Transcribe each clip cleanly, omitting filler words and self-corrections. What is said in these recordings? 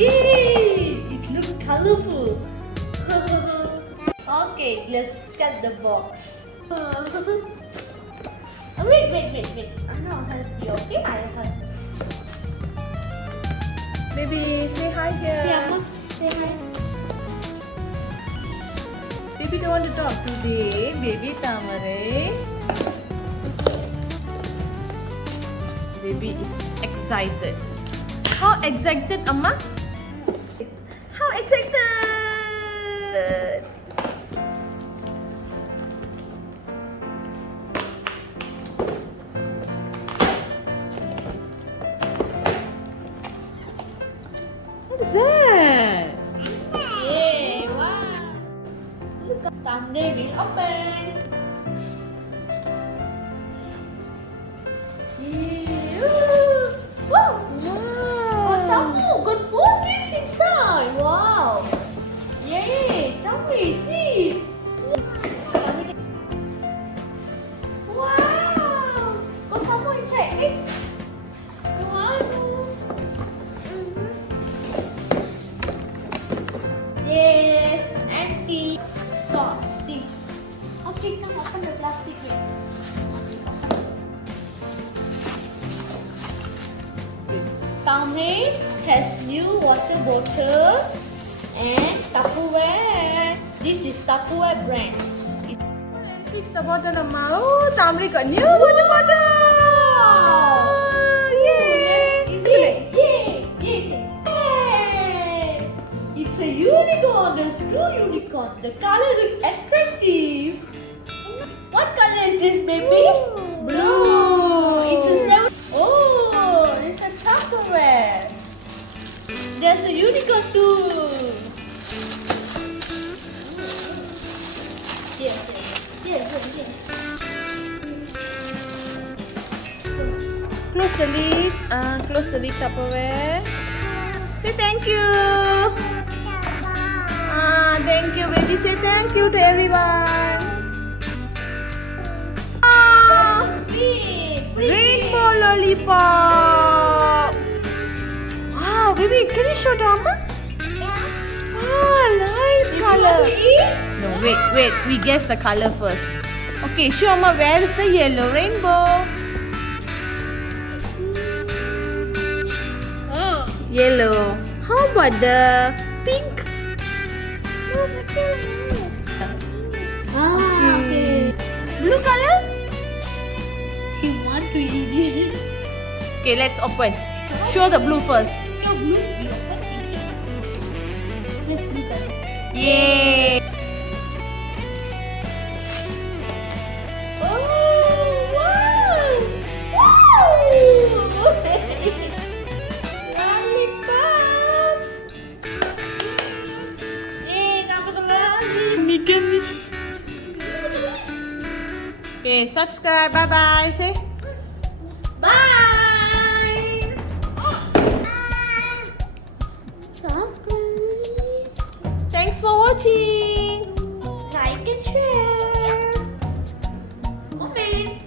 Yay! It looks colorful. Okay, let's cut the box. Wait. I'll help you, okay? I'll help you. Baby, say hi here. Yeah, Mom, say hi. Baby don't want to talk today. Baby Thamarai. Baby is excited. How excited, Amma? How excited? What is that? Yay! Wow! Look at Thamarai will open. Wow! Got some more. Got more things inside. Wow! Yay! Thamarai, see! Wow! Got some more inside. Eh? Wow! Yay! Empty. Plastic. Okay, now open the plastic. Thamarai has new water bottle and Tupperware. This is Tupperware brand. Fix the bottle, Amma. Oh, Thamarai got new water bottle. Yay! Yay! It's a unicorn. There's two unicorns. The color looks attractive. What color is this, baby? Blue. It's a seven. Oh, it's a Tupperware. There's a unicorn too. Yes. Close the lid. Close the lid, Tupperware. Say thank you. Thank you, baby. Say thank you to everyone. Rainbow lollipop. Wow, baby, can you show the Amma? Nice color. No, wait. We guess the color first. Okay, show Amma where is the yellow rainbow. Yellow. How about the pink? Okay. Blue color? You want to eat it? Okay, let's open. Show the blue first. No, blue. Let's look at it. Yay! Oh, wow! Lollipop! Yay, number the Okay, subscribe. Bye bye. Say. Bye! Subscribe! Thanks for watching. Like and share! Comment!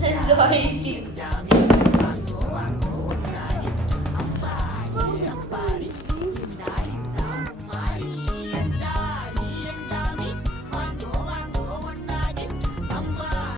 Enjoy eating!